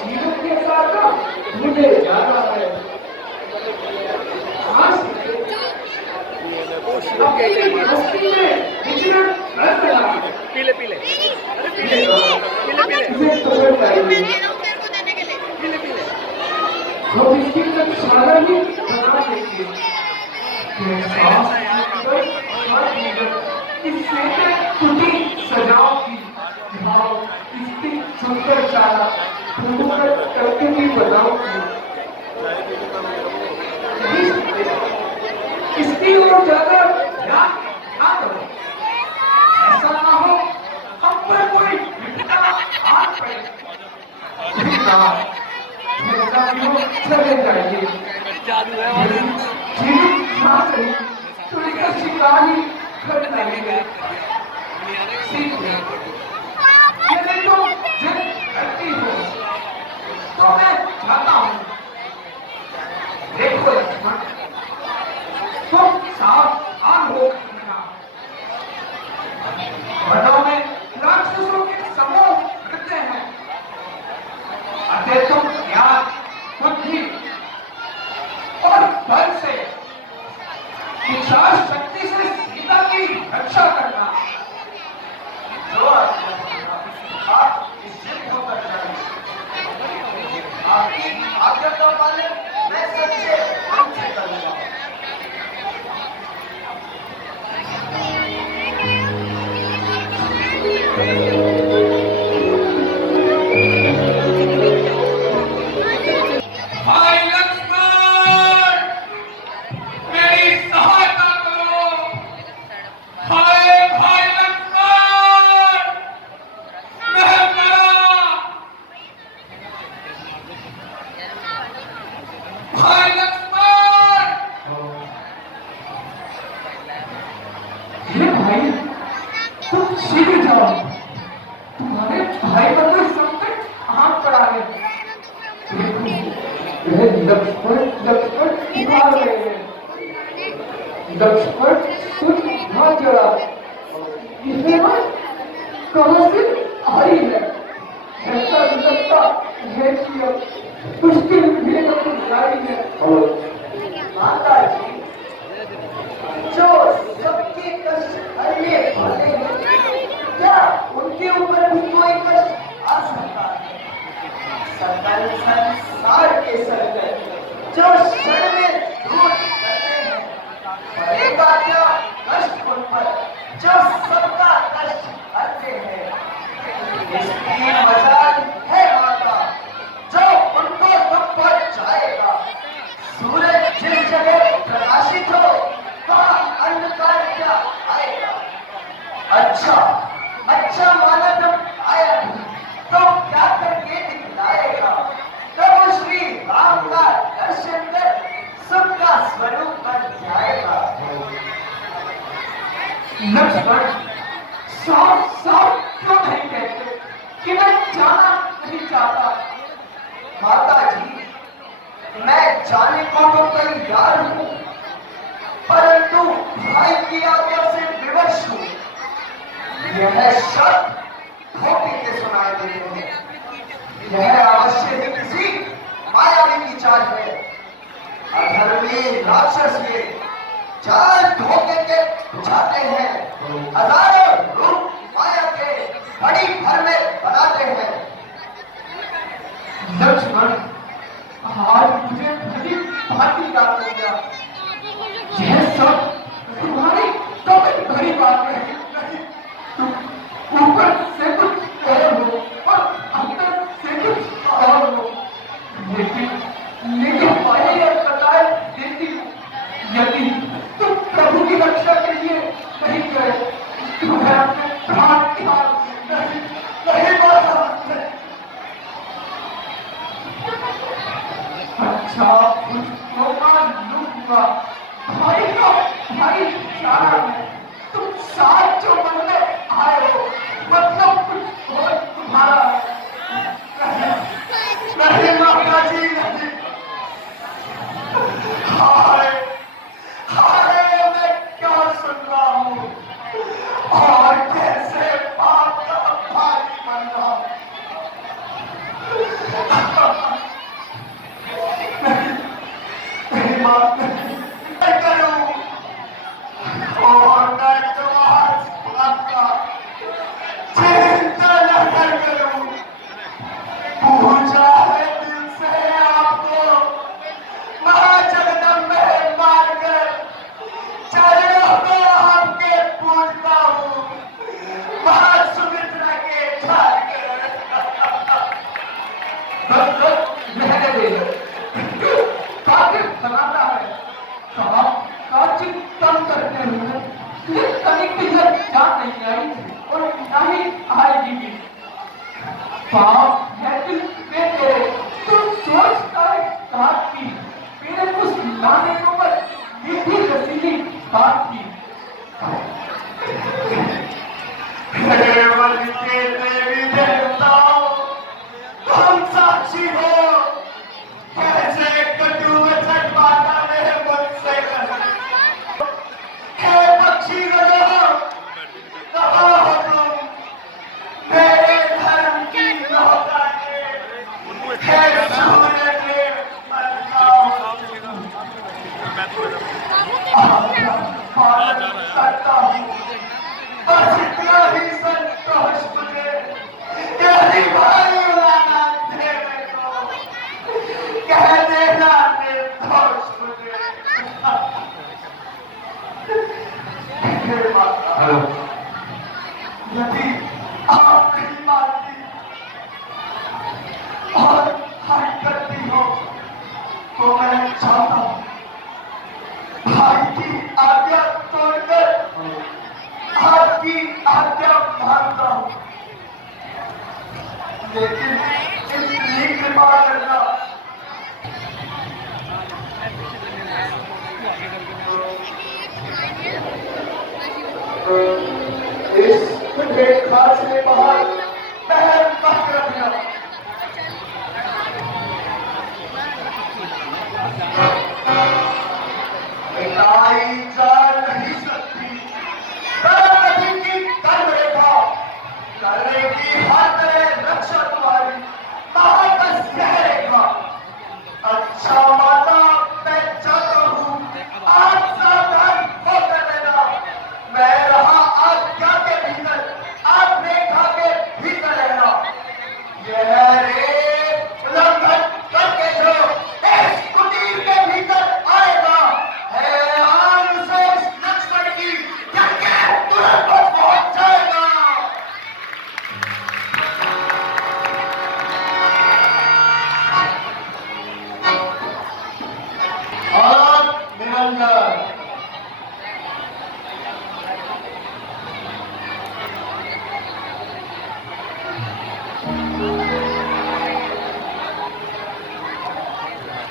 जीवन के साथ मुझे ज्यादा है पीले पीले पीले पीले पीले हम इसकी सारा ही बना देंगे इससे टूटी सजाओ की भाव इसकी सुंदर चारा करके भी बनाओ इसकी ओर ज्यादा ध्यान ना करो, ऐसा ना हो हम पर कोई हाथ पड़े, चले जाइए जादू है तो इसका शिकार ही कर लगेगा। यदि तुम जिद करती हो तो मैं चाहता हूँ, देखो लक्ष्मण तुम सावधान हो वनों में राक्षसों के समूह रहते हैं, अतः तुम ज्ञान बुद्धि और बल से इच्छा शक्ति से सीता की रक्षा करना, जो आप निश्चित होकर चलें। आपकी आज्ञा का पालन मैं सच्चे मन से करूंगा। तुम्हारे भाई पर कोई संकट हाथ पड़ा है। लक्ष्मण भाग रहे हैं। लक्ष्मण सुन भाग चला, कहां से आई है? ऐसा लगता है कि अब मुश्किल भी जारी है। माता जी जो सबके कष्ट हरने वाले हैं, क्या उनके ऊपर भी कोई कष्ट आ सकता है? सकल संसार के संकट जो क्षण में दूर करते हैं, पड़ेगा क्या कष्ट उन पर जो सबका कष्ट हरते हैं? इसकी मजाल है माता जो उनको दुख पहुंच जाएगा। सूरज जिस जगह प्रकाशित हो वहां अंधकार क्या आएगा? अच्छा माना जब आया तो क्या करके दिखलाएगा? तब श्री राम का दर्शन कर सुख का स्वरूप बन जाएगा। लक्ष्मण साफ क्यों नहीं कहते कि मैं जाना नहीं चाहता? माता जी मैं जाने को तो तैयार हूं, परंतु भाई की आज्ञा से विवश हूं। यह शब्द धोखे के सुनाई देते हैं। यह अवश्य ही किसी मायावी की चाल है। अधर्मी राक्षस ये चाल धोखे के बुझाते हैं, हजारों रूप माया के बड़ी भर में बनाते हैं। लक्ष्मण आज मुझे भली भांति याद हो गया, यह सब तुम्हारी कभी भरी बात नहीं। ऊपर से कुछ और हो और अंदर से कुछ और हो, लेकिन माया यह बताए देती यदि तुम प्रभु की रक्षा के लिए नहीं गए, तुम्हें अपने प्राण त्याग नहीं मेरी बात नहीं करूं और मैं तुम्हारी बात का चिंता न कर करूं। पूछा है दिल से आपको मां जगदम्बे मारकर चरणों में आपके पूजता हूं मां सुमित्रा के झाड़कर। बस रहने दे कातिल बनाता है काचित कम करते हुए तुझे तनिक भी जान नहीं आई और ना ही आएगी भी। पाप है दिल में तेरे तू सोचता है काट की मेरे कुछ लाने को पर मीठी रसीली बात की। केवल के देवी देवताओं तुम साक्षी हो कैसे कटु वचन माता ने मुझसे कहा। हे पक्षी गणों कहाँ हो तुम मेरे धर्म की नौकाने हे सूर्य के पालन करता हूँ बस इतना ही संतोष मुझे यही भाई उड़ाना देने को कह देना निर्दोष मुझे। हे माता यदि आप नहीं मानती और हाय करती हो तो मैं चाहता हूं भाई की आज्ञा तोड़कर आपकी आज्ञा मानता हूं। लेकिन इतनी कृपा करना इस खास से बाहर पहल मत रखना। मिटाई जा नहीं सकती नदी की कर्म रेखा करेगी हर तरह रक्षा तुम्हारी महाकस यह रेखा। अच्छा माता मैं चाहता हूँ आज सावधान होकर रहना। मैं रहा आज्ञा के भीतर आप रेखा के भीतर रहना। यह रे उल्लंघन करके जो इस कुटीर के भीतर आएगा है आन से इस लक्ष्मण की करके तुरंत पहुंच जाएगा। और निरंजन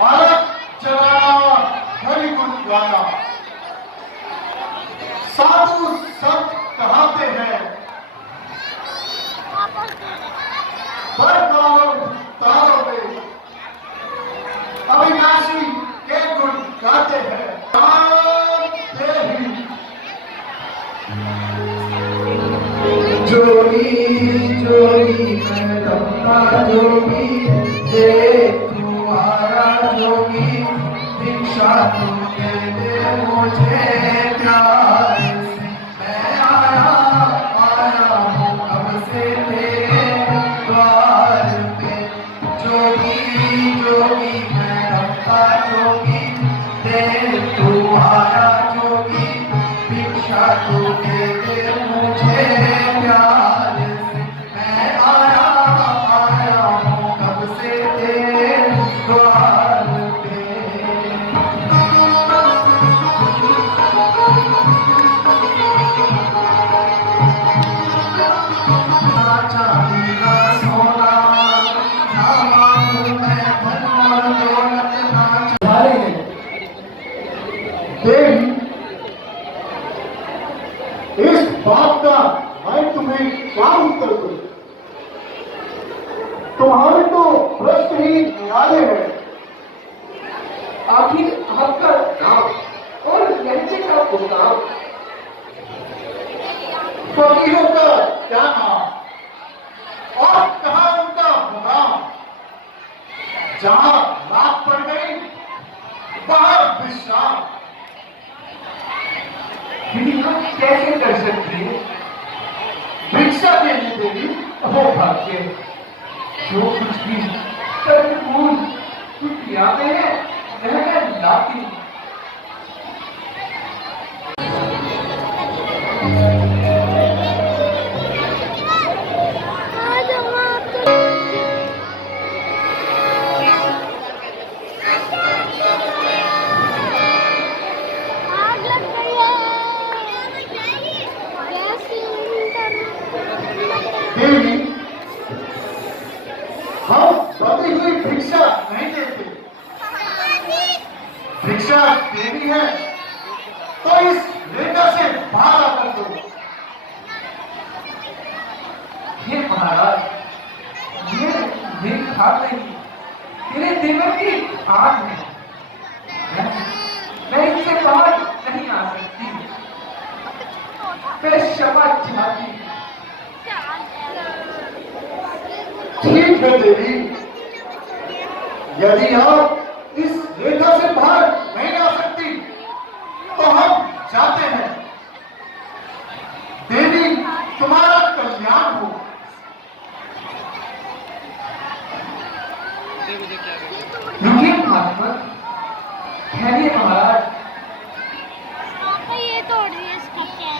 अलग जगाना हरि गुण गाना साधु संत कहते हैं तारों में अविनाशी के गुण गाते हैं। जोगी जोगी मैं रमता जोगी देख तुम्हारा जोगी भिक्षा तू दे दे मुझे प्यार से। मैं आया हूँ कब से तेरे द्वार पे। जोगी जोगी मैं रमता जोगी देख तुम्हारा जोगी भिक्षा तू दे दे मुझे प्यार से। मैं आया हूँ कब से तेरे द्वार पे। चांदी का सोना ना मांगू मैं धन और दौलत ना देवी इस बात का मैं तुम्हें क्या उत्तर दूं? तुम्हारे तो प्रश्न ही निराले हैं। आखिर आपका नाम और लहजे का नाम फकीरों का क्या नाम और कहा उनका मुकाम जहां रात पड़ गई वहां विश्राम। लेकिन हम कैसे कर सकते हैं? भिक्षा देने देवी हो भाग्य, जो कुछ भी तर्कपूर्ण कुछ यादें हैं वह मैं लाती हूँ। आग लग गई है। गैस सिलेंडर देवी, हम बची हुई भिक्षा नहीं देते। भिक्षा देवी है तो इस रेखा से बाहर आकर दो। ये महाराज, ये खा नहीं, तेरे देवर की आग है। मैं इससे बाहर नहीं आ सकती। मैं क्षमा चाहती हूँ। ठीक है देवी, यदि आप इस रेखा से बाहर नहीं आ सकती तो हम जाते हैं। देवी, तुम्हारा कल्याण हो। रुकिए महात्मा, ठहरिए महाराज। पापा ये तोड़ दिया, इसका क्या है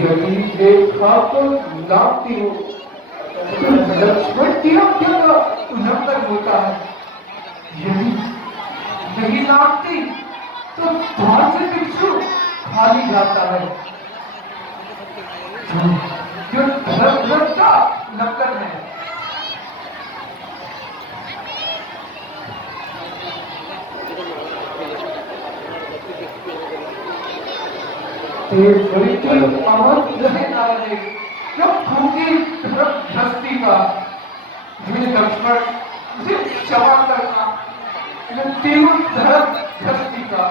यदि देखा तो लाती हो, लक्ष्मण क्यों उल्लंघन होता है? यदि नहीं लाती तो द्वार से भिक्षु खाली जाता है। जो धर्म का उल्लंघन है। भ्रष्टि का लक्ष्मण मुझे क्षमा करना, धर्म भ्रष्टि का।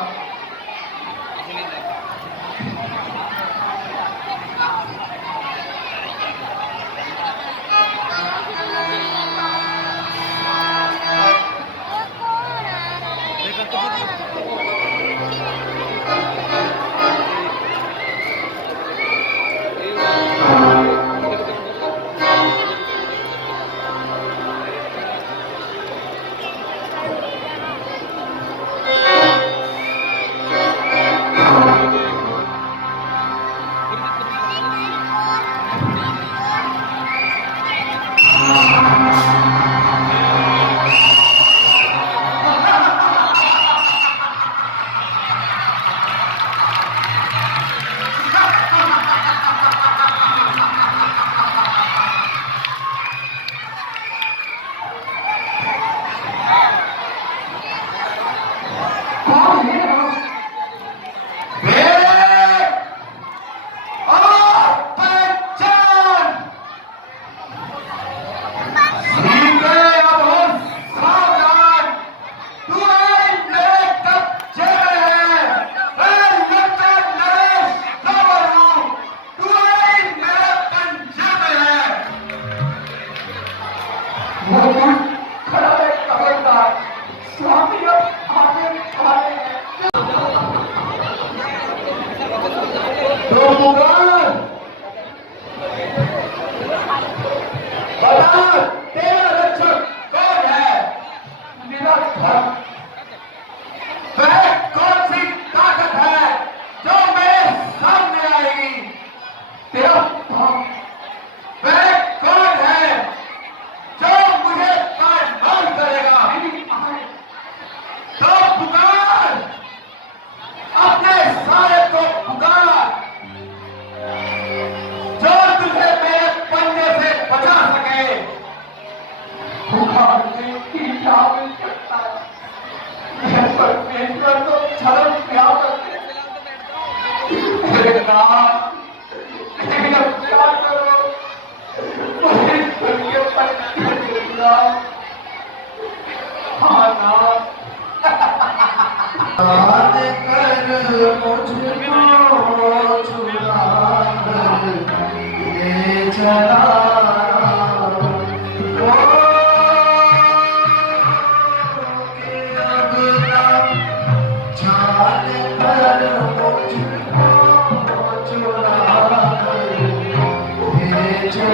चला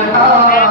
जहाँ